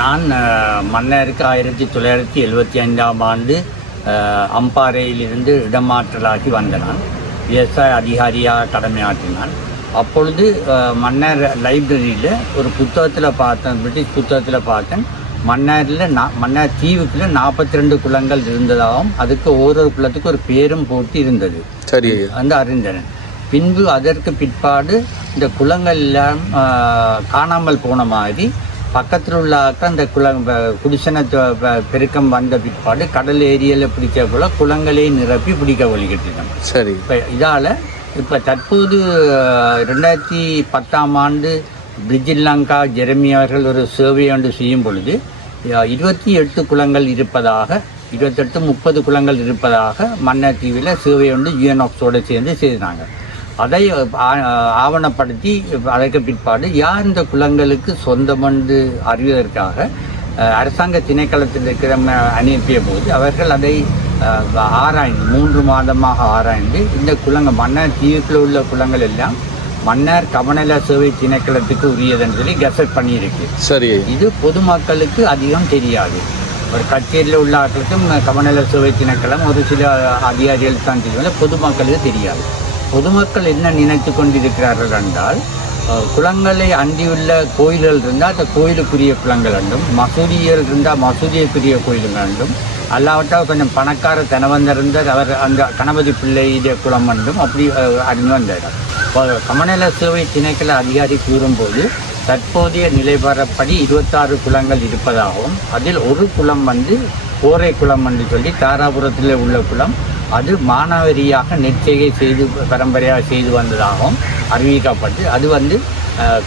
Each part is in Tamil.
நான் மன்னருக்கு ஆயிரத்தி தொள்ளாயிரத்தி எழுபத்தி ஐந்தாம் ஆண்டு அம்பாறையிலிருந்து இடமாற்றலாகி வந்த நான். விவசாய அதிகாரியாக கடமையாற்றினான். அப்பொழுது மன்னர் லைப்ரரியில் ஒரு புத்தகத்தில் பார்த்தேன் பிரிட்டிஷ் புத்தகத்தில் பார்த்தேன். மன்னாரில் நா மன்னார் தீவுக்குள்ள நாற்பத்தி ரெண்டு குளங்கள் இருந்ததாகவும் அதுக்கு ஓரொரு குளத்துக்கு ஒரு பேரும் போட்டு இருந்தது. சரி. வந்து அறிந்தன பின்பு அதற்கு பிற்பாடு இந்த குளங்கள் எல்லாம் காணாமல் போன மாதிரி பக்கத்தில் உள்ள அந்த குளம் குடிசன பெருக்கம் வந்த பிற்பாடு கடல் ஏரியில் பிடிக்கக்குள்ள குளங்களை நிரப்பி பிடிக்க வழிகிட்டிருக்காங்க சரி. இப்போ இதால் இப்போ தற்போது ரெண்டாயிரத்தி பத்தாம் ஆண்டு பிரிட்ஜில் லங்கா ஜெரமி அவர்கள் ஒரு சர்வே ஒன்று செய்யும் பொழுது இருபத்தி எட்டு குளங்கள் இருப்பதாக இருபத்தெட்டு முப்பது குளங்கள் இருப்பதாக மன்னர் தீவில் சர்வே ஒன்று யூஎன்ஆக்ஸோடு சேர்ந்து செய்தாங்க. அதை ஆவணப்படுத்தி அதற்கு பிற்பாடு யார் இந்த குளங்களுக்கு சொந்தமென்று அறிவதற்காக அரசாங்க திணைக்களத்தில் இருக்கிற அனுப்பிய போது அவர்கள் அதை ஆராய்ந்து மூன்று மாதமாக ஆராய்ந்து இந்த குளங்கள் மன்னர் தீவுக்குள்ள உள்ள குளங்கள் எல்லாம் மன்னர் கமநல சேவை திணைக்களத்துக்கு உரியதுன்னு சொல்லி கெசட் பண்ணியிருக்கு. சரி. இது பொதுமக்களுக்கு அதிகம் தெரியாது. ஒரு கச்சேரியில் உள்ள ஆட்களுக்கும் கமநல சேவை திணைக்களம் ஒரு சில அதிகாரிகள் தான் தெரியும். பொதுமக்களுக்கு தெரியாது. பொதுமக்கள் என்ன நினைத்து கொண்டிருக்கிறார்கள் என்றால் குளங்களை அண்டியுள்ள கோயில்கள் இருந்தால் அந்த கோயிலுக்குரிய குளங்கள் அண்டும் மசூதிகள் இருந்தால் மசூதியக்குரிய கோயில்கள் என்றும் அல்லாவிட்டால் கொஞ்சம் பணக்கார தனவந்தர் அவர் அந்த கணபதி பிள்ளையுடைய குளம் என்றும் அப்படி அறிந்து வந்தார். இப்போ சேவை திணைக்கள அதிகாரி கூறும்போது தற்போதைய நிலைவரப்படி இருபத்தாறு குளங்கள் இருப்பதாகவும் அதில் ஒரு குளம் வந்து கோரை குளம் என்று சொல்லி தாராபுரத்தில் உள்ள குளம் அது மானாவரியாக நெற்செய்கை செய்து பரம்பரையாக செய்து வந்ததாகவும் அறிவிக்கப்பட்டு அது வந்து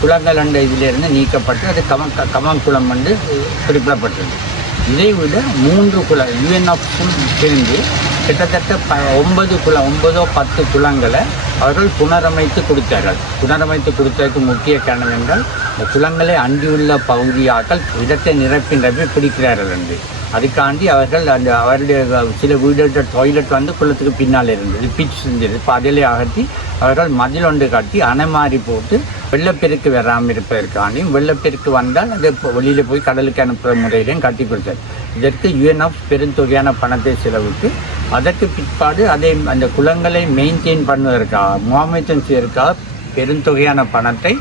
குளங்கள் என்ற இதிலிருந்து நீக்கப்பட்டு அது கம க- கமம் குளம் என்று குறிப்பிடப்பட்டது. இதை விட மூன்று குளம் யூஎன்எஃப்பும் சேர்ந்து கிட்டத்தட்ட ப ஒன்பது குளம் ஒன்பதோ பத்து குளங்களை அவர்கள் புனரமைத்து கொடுத்தார்கள். புனரமைத்து கொடுத்ததுக்கு முக்கிய காரணம் என்றால் இந்த குளங்களை அண்டியுள்ள பகுதியாக்கள் இடத்தை நிரப்பி நிரப்பி பிடிக்கிறார்கள் என்று. அதுக்காண்டி அவர்கள் அந்த அவருடைய சில வீடுகள டாய்லெட் வந்து குளத்துக்கு பின்னால் இருந்தது. பிச் இருந்தது இப்போ அதிலே அகற்றி அவர்கள் மதில் ஒன்று கட்டி அணை மாறி போட்டு வெள்ளப்பெருக்கு வராமல் இருப்பதற்காண்டியும் வெள்ளப்பெருக்கு வந்தால் அதை வெளியில் போய் கடலுக்கு அனுப்புகிற முறையிலையும் கட்டி கொடுத்தார் இதற்கு யுஎன்எஃப் பெருந்தொகையான பணத்தை செலவிட்டு அதற்கு பிற்பாடு அதை அந்த குளங்களை மெயின்டைன் பண்ணுவதற்காக முகாமைத்துவம் செய்வதற்காக பெருந்தொகையான பணத்தை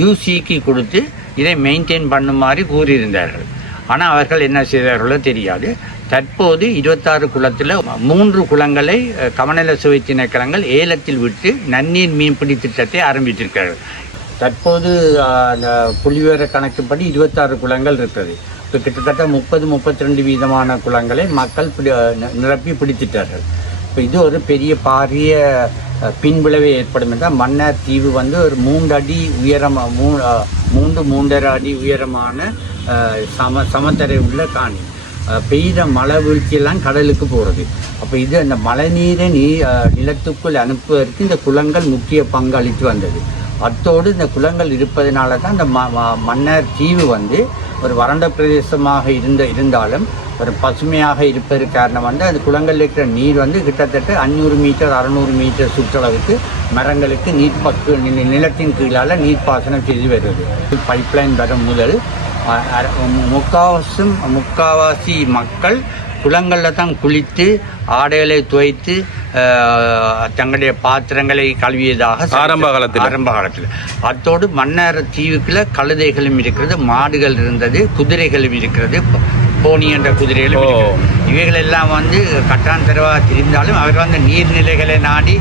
யூசிக்கு கொடுத்து இதை மெயின்டைன் பண்ணுமாறு கூறியிருந்தார்கள். ஆனால் அவர்கள் என்ன செய்தார்களோ தெரியாது. தற்போது இருபத்தாறு குளத்தில் மூன்று குளங்களை கமநல சுவை திணைக்களங்கள் ஏலத்தில் விட்டு நன்னீர் மீன்பிடி திட்டத்தை ஆரம்பித்திருக்கிறார்கள். தற்போது அந்த புள்ளிவிவர கணக்குப்படி இருபத்தாறு குளங்கள் இருக்கிறது இப்போ கிட்டத்தட்ட முப்பது முப்பத்தி ரெண்டு வீதமான குளங்களை மக்கள் பிடி நிரப்பி பிடித்திட்டார்கள். இப்போ இது ஒரு பெரிய பாரிய பின்விளைவை ஏற்படும் என்றால் மன்னார் தீவு வந்து ஒரு மூன்று அடி உயரமாக மூ மூன்று மூன்றரை அடி உயரமான சம சமத்தரை உள்ள காணி. பெய்த மழை வீழ்ச்சியெல்லாம் கடலுக்கு போகிறது அப்போ இது அந்த மழைநீரை நீ நிலத்துக்குள் அனுப்புவதற்கு இந்த குளங்கள் முக்கிய பங்களித்து வந்தது. அத்தோடு இந்த குளங்கள் இருப்பதனால தான் இந்த ம- ம- மன்னார் தீவு வந்து ஒரு வறண்ட பிரதேசமாக இருந்த இருந்தாலும் ஒரு பசுமையாக இருப்பதற்கு காரணம் வந்து அந்த குளங்களில் இருக்கிற நீர் வந்து கிட்டத்தட்ட அஞ்சூறு மீட்டர் அறநூறு மீட்டர் சுற்றளவுக்கு மரங்களுக்கு நீர் பக்கு நிலத்தின் கீழால் நீர்ப்பாசனம் செய்து வருது பைப்லைன் வரும் முதல் முக்காவாசும் முக்காவாசி மக்கள் குளங்களில் தான் குளித்து ஆடைகளை துவைத்து தங்களுடைய பாத்திரங்களை கழுவியதாக ஆரம்ப காலத்தில். ஆரம்ப காலத்தில் அத்தோடு மன்னர் தீவுக்குள்ள கழுதைகளும் இருக்கிறது மாடுகள் இருந்தது குதிரைகளும் இருக்கிறது போனி என்ற. இருக்கிறது இவைகள் எல்லாம் வந்து கட்டாந்தரவாக திரிந்தாலும் அவர்கள் வந்து நீர்நிலைகளை நாடி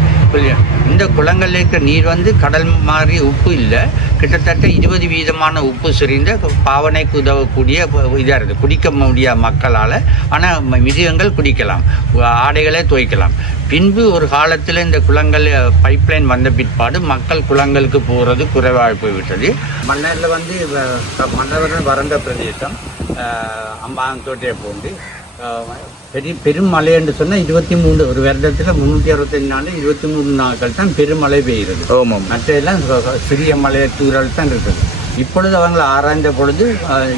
இந்த குளங்களில் இருக்கிற நீர் வந்து கடல் மாதிரி உப்பு இல்லை. கிட்டத்தட்ட இருபது வீதமான உப்பு சுரிந்த பாவனைக்கு உதவக்கூடிய இதாக இருக்குது. குடிக்க முடியாத மக்களால். ஆனால் மிருகங்கள் குடிக்கலாம். ஆடைகளை துவைக்கலாம். பின்பு ஒரு காலத்தில் இந்த குளங்கள் பைப்லைன் வந்த பிற்பாடு மக்கள் குளங்களுக்கு போகிறது குறைவாக போய்விட்டது. மன்னரில் வந்து மன்னர்கள் வறண்ட பிரதேசம். அம்பாந்தோட்டையை அஹ், பெரிய பெருமழை என்று சொன்னால் இருபத்தி மூணு ஒரு வருடத்தில் முந்நூற்றி அறுபத்தஞ்சு நாள் இருபத்தி மூணு நாட்கள் தான் பெருமழை பெய்கிறது. ஆமாம் மற்றையெல்லாம் சொ- சொ- சிறிய மலை தூரல் தான் இருக்குது. இப்பொழுது அவங்க ஆராய்ந்த பொழுது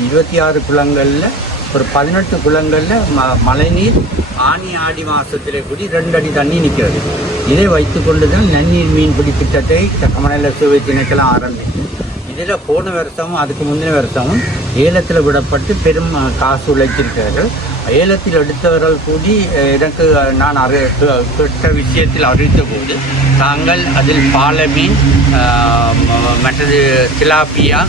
இருபத்தி ஆறு குளங்களில் ஒரு பதினெட்டு குளங்களில் ம மழைநீர் ஆனி ஆடி மாதத்திலே கூடி ரெண்டு அடி தண்ணி நிற்கிறது. இதை வைத்துக்கொண்டு தான் நன்னீர் மீன்பிடி திட்டத்தை கமநல சுவை திணைக்களம் ஆரம்பித்து இதில் போன வருஷமும் அதுக்கு முந்தின வருஷமும் ஏலத்தில் விடப்பட்டு பெரும் காசு உழைத்திருக்கிறார்கள் ஏலத்தில் எடுத்தவர்கள் கூடி எனக்கு நான் அறி கேட்ட விஷயத்தில் அறிவித்த போது தாங்கள் அதில் பாலமீன் மற்றது திலாப்பியா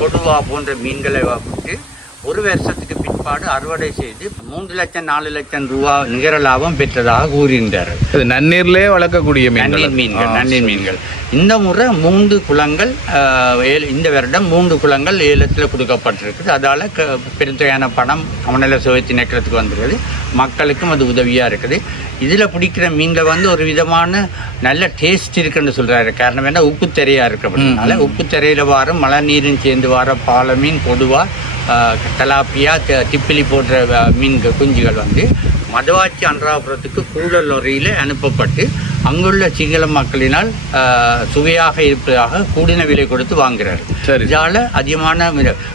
கொடுவா போன்ற மீன்களை விட்டு ஒரு வருஷத்துக்கு பிற்பாடு அறுவடை செய்து மூன்று லட்சம் நாலு லட்சம் ரூபா நிகர லாபம் பெற்றதாக இது நன்னீர்லயே வளர்க்கக்கூடிய நன்னீர் மீன்கள் நன்னீர் மீன்கள். இந்த முறை மூன்று குளங்கள் இந்த வருடம் மூன்று குளங்கள் ஏலத்தில் கொடுக்கப்பட்டிருக்குது. அதால் பெருந்தொகையான பணம் கமநல சுவை திணைக்கிறதுக்கு வந்துருக்குது. மக்களுக்கும் அது உதவியாக இருக்குது. இதில் பிடிக்கிற மீன்கள் வந்து ஒரு விதமான நல்ல டேஸ்ட் இருக்குன்னு சொல்கிறாரு காரணம் என்ன? உப்பு திரையாக இருக்கிறதுனால உப்பு திரையில் வர மழை நீரும் சேர்ந்து வர பாலை மீன் கொடுவா ஆஹ், தலாப்பியா திப்பிலி போன்ற மீன்கள் குஞ்சுகள் வந்து மதவாச்சி அன்றாபுரத்துக்கு கூடல் லொரியில் அனுப்பப்பட்டு அங்குள்ள சிங்கள மக்களினால் சுவையாக இருப்பதாக கூடின விலை கொடுத்து வாங்குகிறார் இதால் அதிகமான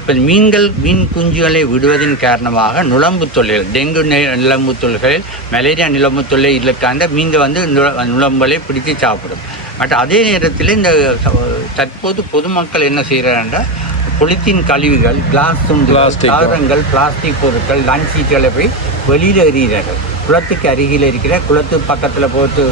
மீன்கள் மீன் குஞ்சுகளை விடுவதன் காரணமாக நுளம்பு தொல்லைகள் டெங்கு நிலம்பு தொல்லைகள் மலேரியா நிலம்பு தொல்லை இருக்காண்ட மீன்கள் வந்து நுழ- நுளம்பலை பிடித்து சாப்பிடும். பட் அதே நேரத்தில் இந்த தற்போது பொதுமக்கள் என்ன செய்கிறாங்கன்னா பொலித்தீன் கழிவுகள் கிளாஸ் துண்டு Plastic. சாதனங்கள் பிளாஸ்டிக் பொருட்கள் லஞ்ச் சீட்டுகளை போய் வெளியில் எறிகிறார்கள். குளத்துக்கு அருகில் இருக்கிற குளத்து பக்கத்தில் போட்டு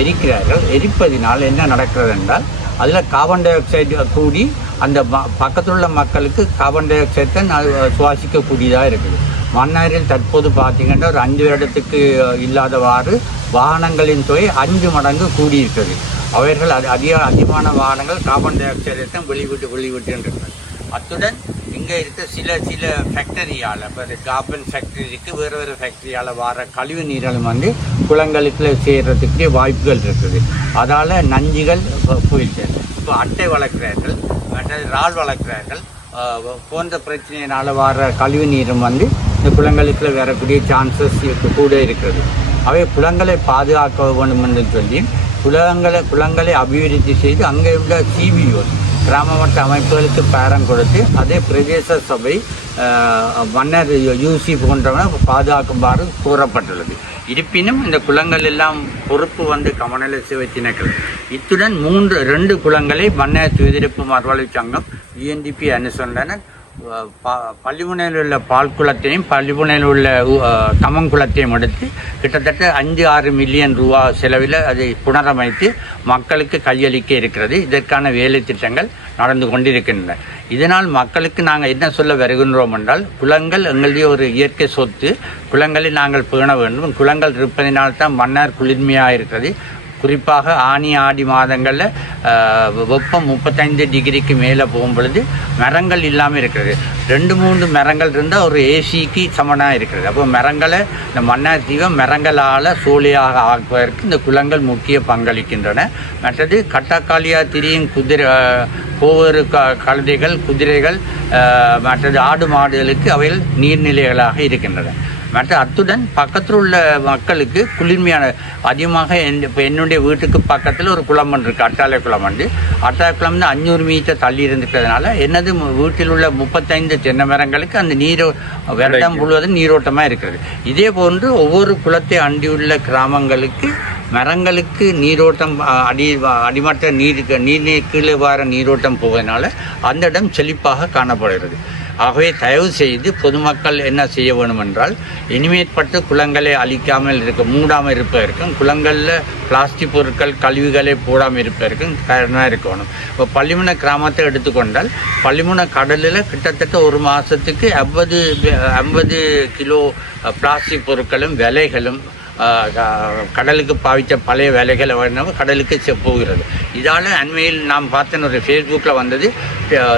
எரிக்கிறார்கள். எரிப்பதினால் என்ன நடக்கிறது என்றால் அதில் கார்பன் டை ஆக்சைடு கூடி அந்த பக்கத்தில் உள்ள மக்களுக்கு கார்பன் டை ஆக்சைடு தான் சுவாசிக்கக்கூடியதாக இருக்குது. மன்னாரில் தற்போது பார்த்தீங்கன்னா ஒரு அஞ்சு வருடத்துக்கு இல்லாதவாறு வாகனங்களின் தொகை அஞ்சு மடங்கு கூடியிருக்கிறது. அவர்கள் அது அதிக அதிகமான வாகனங்கள் கார்பன் டை ஆக்சைடை தான் வெளிவிட்டு வெளிவிட்டு இருக்கிறது அத்துடன் இங்கே இருக்க சில சில ஃபேக்டரியால் இப்போ கார்பன் ஃபேக்டரிக்கு வேறு வேறு ஃபேக்டரியால் வர கழிவு நீர்களும் வந்து குளங்களுக்கு சேர்கிறதுக்கு வாய்ப்புகள் இருக்குது. அதால் நஞ்சுகள் போ- போயிடுச்சு. இப்போ அட்டை வளர்க்குறார்கள் மற்றது இறால் வளர்க்குறார்கள். போன்ற பிரச்சனையினால் வர கழிவு நீரும் வந்து இந்த குளங்களுக்குள்ள வரக்கூடிய சான்சஸ் கூட இருக்கிறது அவை குளங்களை பாதுகாக்க வேண்டும் என்று சொல்லி குளங்களை குளங்களை அபிவிருத்தி செய்து அங்கே உள்ள சிபிஓஸ் கிராம மட்ட அமைப்புகளுக்கு பேரம் கொடுத்து அதே பிரதேச சபை மன்னர் யூசி போன்றவன பாதுகாக்குமாறு கூறப்பட்டுள்ளது. இருப்பினும் இந்த குளங்கள் எல்லாம் பொறுப்பு வந்து கமநல சிவை திணைக்கள் இத்துடன் மூன்று ரெண்டு குளங்களை மன்னர் சுயதிருப்பு மறுவாழ்வு சங்கம் யூஎன்டிபி அனுசந்தன பள்ளிமுனையில் உள்ள பால் குளத்தையும் பள்ளிமுனையில் உள்ள தமங்குளத்தையும் எடுத்து கிட்டத்தட்ட அஞ்சு ஆறு மில்லியன் ரூபா செலவில் அதை புனரமைத்து மக்களுக்கு கையளிக்க இருக்கிறது. இதற்கான வேலை திட்டங்கள் நடந்து கொண்டிருக்கின்றன. இதனால் மக்களுக்கு நாங்கள் என்ன சொல்ல வருகின்றோம் என்றால் குளங்கள் எங்களுடைய ஒரு இயற்கை சொத்து. குளங்களை நாங்கள் பேண வேண்டும். குளங்கள் இருப்பதினால் தான் மன்னார் குளிர்மையாக இருக்கிறது குறிப்பாக ஆனி ஆடி மாதங்களில் வெப்பம் முப்பத்தைந்து டிகிரிக்கு மேலே போகும் பொழுது மரங்கள் இல்லாமல் இருக்கிறது. ரெண்டு மூன்று மரங்கள் இருந்தால் ஒரு ஏசிக்கு சமனாக இருக்கிறது. அப்போ மரங்களை இந்த மன்னார் தீவம் மரங்களால் சூழியாக ஆக்குவதற்கு இந்த குளங்கள் முக்கிய பங்களிக்கின்றன. மற்றது கட்டக்காளியா திரியும் குதிரை அஹ், ஒவ்வொரு க கழுதைகள் குதிரைகள் மற்றது ஆடு மாடுகளுக்கு அவைகள் நீர்நிலைகளாக இருக்கின்றன. மற்ற அத்துடன் பக்கத்தில் உள்ள மக்களுக்கு குளிர்மையான அதிகமாக என் இப்போ என்னுடைய வீட்டுக்கு பக்கத்தில் ஒரு குளமன் இருக்குது அட்டாளை குளமண்டு அட்டாளை குளம் வந்து அஞ்சூறு மீட்டர் தள்ளி இருந்துக்கிறதுனால எனது மு- வீட்டில் உள்ள முப்பத்தைந்து தென்னை மரங்களுக்கு அந்த நீரோ வருடம் முழுவதும் நீரோட்டமாக இருக்கிறது. இதே போன்று ஒவ்வொரு குளத்தை அண்டியுள்ள கிராமங்களுக்கு மரங்களுக்கு நீரோட்டம் அடி அடிமட்ட நீர் நீர் கீழே வர நீரோட்டம் போவதனால அந்த இடம் செழிப்பாக காணப்படுகிறது. ஆகவே தயவு செய்து பொதுமக்கள் என்ன செய்ய வேணும் என்றால் இனிமேற்பட்டு குளங்களை அழிக்காமல் இருக்க மூடாமல் இருப்பதற்கும் குளங்களில் பிளாஸ்டிக் பொருட்கள் கழிவுகளை போடாமல் இருப்பதற்கும் காரணமாக இருக்கணும். இப்போ பள்ளிமுனை கிராமத்தை எடுத்துக்கொண்டால் பள்ளிமுனை கடலில் கிட்டத்தட்ட ஒரு மாதத்துக்கு ஐம்பது ஐம்பது கிலோ பிளாஸ்டிக் பொருட்களும் விலைகளும் கடலுக்கு பாவித்த பழைய வேலைகளை வேணும் கடலுக்கு போகிறது. இதால் அண்மையில் நாம் பார்த்தேன் ஒரு ஃபேஸ்புக்கில் வந்தது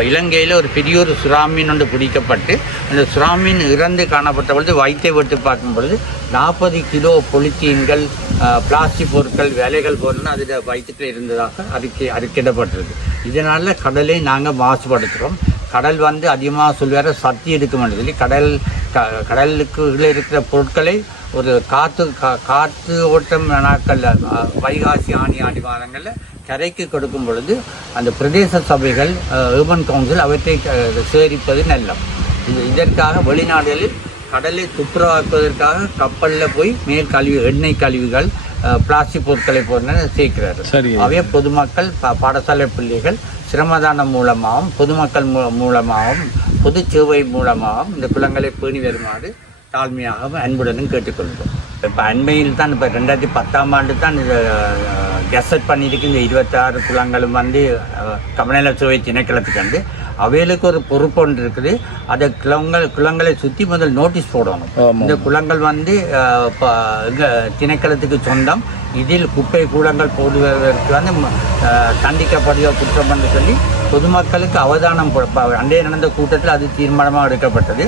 இலங்கையில் ஒரு பெரிய ஒரு சுறாமீன் ஒன்று பிடிக்கப்பட்டு அந்த சுறாமீன் இறந்து காணப்பட்ட பொழுது வயிற்றை விட்டு பார்க்கும் பொழுது நாற்பது கிலோ பொலித்தீன்கள் பிளாஸ்டிக் பொருட்கள் வேலைகள் பொருள் அதில் வயிற்றுக்குள்ள இருந்ததாக அறிக்கை அறிக்கிடப்பட்டிருக்கு இதனால் கடலை நாங்கள் மாசுபடுத்துகிறோம் கடல் வந்து அதிகமாக சொல்வார சக்தி எடுக்க சொல்லி கடல் க கடலுக்கு இருக்கிற பொருட்களை ஒரு காற்று கா காற்று ஓட்டம் நாட்களில் வைகாசி ஆணி ஆடி மாதங்களில் கரைக்கு கொடுக்கும் பொழுது அந்த பிரதேச சபைகள் urban கவுன்சில் அவற்றை அஹ், சேகரிப்பது நல்லம். இது இதற்காக வெளிநாடுகளில் கடலை துப்புரவாக்குவதற்காக கப்பலில் போய் மேல் கழிவு எண்ணெய் கழிவுகள் பிளாஸ்டிக் பொருட்களை போன்ற சேர்க்கிறாரு சரி. அவைய பொதுமக்கள் பாடசாலை பிள்ளைகள் சிரமதானம் மூலமாகவும் பொதுமக்கள் மூலமாகவும் பொது சேவை மூலமாகவும் இந்த குளங்களை பேணி வருமாறு தாழ்மையாகவும் அன்புடனும் கேட்டுக்கொள்கிறோம் இப்போ அண்மையில் தான் இப்போ ரெண்டாயிரத்தி பத்தாம் ஆண்டு தான் இது கெசட் பண்ணியிருக்கு. இந்த இருபத்தாறு குளங்களும் வந்து கமநல சுவை திணைக்களத்துக்கு வந்து அவைகளுக்கு ஒரு பொறுப்பு ஒன்று இருக்குது. அதை குளங்கள் குளங்களை சுற்றி முதல் நோட்டீஸ் போடணும். இந்த குளங்கள் வந்து திணைக்களத்துக்கு சொந்தம். இதில் குப்பை கூலங்கள் போடுவதற்கு வந்து தண்டிக்கப்படுகிற குற்றம் என்று சொல்லி பொதுமக்களுக்கு அவதானம் அன்றைய நடந்த கூட்டத்தில் அது தீர்மானமாக எடுக்கப்பட்டது.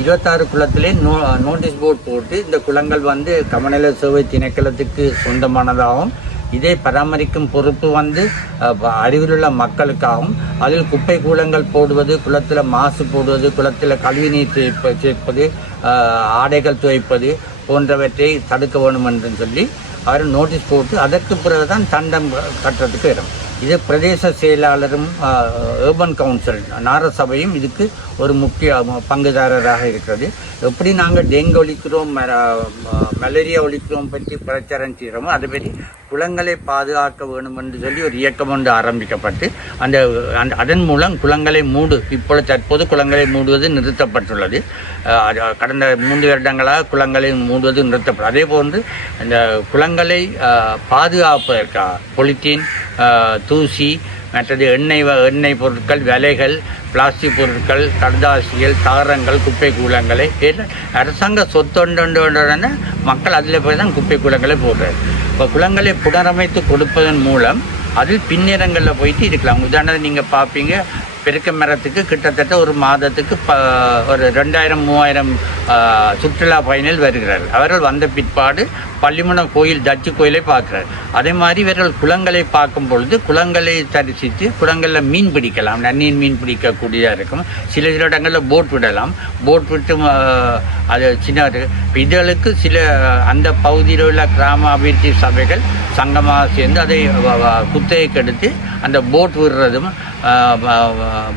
இருபத்தாறு குளத்திலே நோ நோட்டீஸ் போர்டு போட்டு இந்த குளங்கள் வந்து கமநல சேவை திணைக்களத்துக்கு சொந்தமானதாகவும் இதை பராமரிக்கும் பொறுப்பு வந்து அருகிலுள்ள மக்களுக்காகவும் அதில் குப்பை கூலங்கள் போடுவது குளத்தில் மாசு போடுவது குளத்தில் கழிவுநீர் நீர் சேர்ப்பது ஆடைகள் துவைப்பது போன்றவற்றை தடுக்க வேண்டும் என்று சொல்லி அவர் நோட்டீஸ் போட்டு அதற்கு பிறகுதான் தண்டம் கட்டுறதுக்கு இடம். இது பிரதேச செயலாளரும் ஏர்பன் கவுன்சில் நாரசபையும் இதுக்கு ஒரு முக்கிய பங்குதாரராக இருக்கிறது. எப்படி நாங்கள் டெங்கு ஒழிக்கிறோம் ம- ம- மலேரியா ஒழிக்கிறோம் பற்றி பிரச்சாரம் செய்கிறோமோ அதே மாதிரி குளங்களை பாதுகாக்க வேண்டும் என்று சொல்லி ஒரு இயக்கம் ஒன்று ஆரம்பிக்கப்பட்டு அந்த அந்த அதன் மூலம் குளங்களை மூடு இப்பொழுது தற்போது குளங்களை மூடுவது நிறுத்தப்பட்டுள்ளது. அது கடந்த மூன்று வருடங்களாக குளங்களை மூடுவது நிறுத்தப்படும் அதே போன்று இந்த குளங்களை பாதுகாப்பதற்காக பொலித்தீன் தூசி மற்றது எண்ணெய் வ- எண்ணெய் பொருட்கள் விலைகள் பிளாஸ்டிக் பொருட்கள் கடதாசிகள் தாரங்கள் குப்பை கூலங்களை அரசாங்க சொத்தொண்டுடனே மக்கள் அதில் போய் தான் குப்பை கூலங்களை போடுறாரு. இப்போ குளங்களை புனரமைத்து கொடுப்பதன் மூலம் அதில் பின்னிறங்களில் போயிட்டு இருக்கலாம். உதாரணத்தை நீங்கள் பார்ப்பீங்க பெருக்க மரத்துக்கு கிட்டத்தட்ட ஒரு மாதத்துக்கு ப ஒரு ரெண்டாயிரம் மூவாயிரம் சுற்றுலா பயணிகள் வருகிறார்கள். அவர்கள் வந்த பின் பிற்பாடு பள்ளிமணம் கோயில் தச்சு கோயிலை பார்க்குறாரு. அதே மாதிரி இவர்கள் குளங்களை பார்க்கும் பொழுது குளங்களை தரிசித்து குளங்களில் மீன் பிடிக்கலாம். நன்னீர் மீன் பிடிக்கக்கூடியதாக இருக்கும். சில சில இடங்களில் போட் விடலாம். போட் விட்டு அது சின்ன இப்ப சில அந்த பகுதியில் உள்ள கிராம அபிவிருத்தி சபைகள் சங்கமாக சேர்ந்து அதை குத்தையை வ- குத்தகைக்கு எடுத்து அந்த போட் விடுறதும்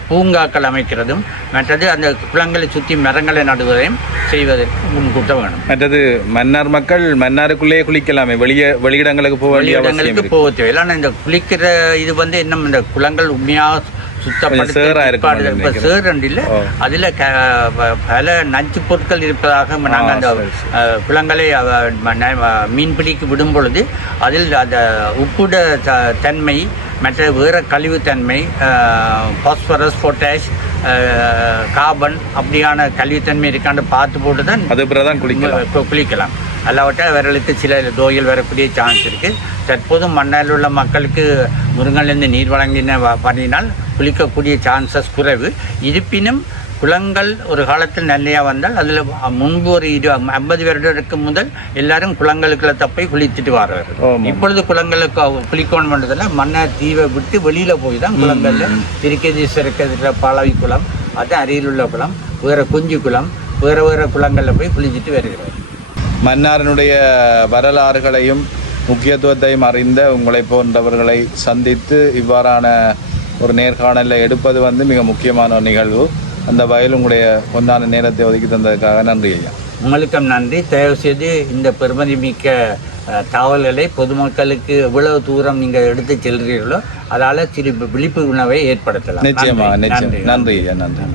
பூங்காக்கள் அமைக்கிறதும் மற்றது அந்த குளங்களை சுற்றி மரங்களை நடுவதையும் செய்வதற்கு முன்கூட்டம் வேணும். மற்றது மன்னர் மக்கள் மன்னாருக்குள்ளேயே குளிக்கலாமே? வெளியே வெளியிடங்களுக்கு போக வெளியிடங்களுக்கு போக தேவையில்லை இந்த குளிக்கிற இது வந்து இன்னும் இந்த குளங்கள் உண்மையாக சுத்தப்படுத்த. சேரண்டு இல்லை. அதில் பல நச்சு பொருட்கள் இருப்பதாக நாங்கள் அந்த குளங்களை மீன்பிடிக்கு விடும் பொழுது அதில் அந்த உப்புட தன்மை மற்ற வேறு கழிவுத்தன்மை பாஸ்பரஸ் பொட்டாஷ் கார்பன் அப்படியான கழிவுத்தன்மை இருக்கான்னு பார்த்து போட்டு தான் அது குளிக்கலாம். குளிக்கலாம். அல்லாவிட்டால் அவர்களுக்கு சில நோய்கள் வரக்கூடிய சான்ஸ் இருக்குது தற்போது மண்ணில் உள்ள மக்களுக்கு முருங்கலிருந்து நீர் வழங்கின பண்ணினால் குளிக்கக்கூடிய சான்சஸ் குறைவு. இருப்பினும் குளங்கள் ஒரு காலத்தில் நல்லையாக வந்தால் அதில் முன்பு ஒரு இரு ஐம்பது வருடத்துக்கு முதல் எல்லாரும் குளங்களுக்குள்ள தப்பை குளித்துட்டு வர்றார்கள். இப்பொழுது குளங்களுக்கு குளிக்கணும் பண்ணுறதில்ல மண்ணை தீவை விட்டு வெளியில் போய் தான் குளங்களில் திருக்கதீஸ்வர இருக்கிற பழவி குளம் அது அருகில் உள்ள குளம் வேறு குஞ்சு குளம் வேறு வேறு குளங்களில் போய் குளிச்சுட்டு வருகிறோம் மன்னாரினுடைய வரலாறுகளையும் முக்கியத்துவத்தையும் அறிந்த உங்களை போன்றவர்களை சந்தித்து இவ்வாறான ஒரு நேர்காணலை எடுப்பது வந்து மிக முக்கியமான ஒரு நிகழ்வு. அந்த வகையில் உங்களுடைய பொன்னான நேரத்தை ஒதுக்கி தந்ததுக்காக நன்றி ஐயா. உங்களுக்கும் நன்றி. தயவு செய்து இந்த பெருமதி மிக்க தகவல்களை பொதுமக்களுக்கு எவ்வளவு தூரம் நீங்கள் எடுத்து செல்கிறீர்களோ அதால் சிறு விழிப்புணர்வை ஏற்படுத்தலாம். நிச்சயமாக. நிச்சயம். நன்றி. நன்றி ஐயா நன்றி.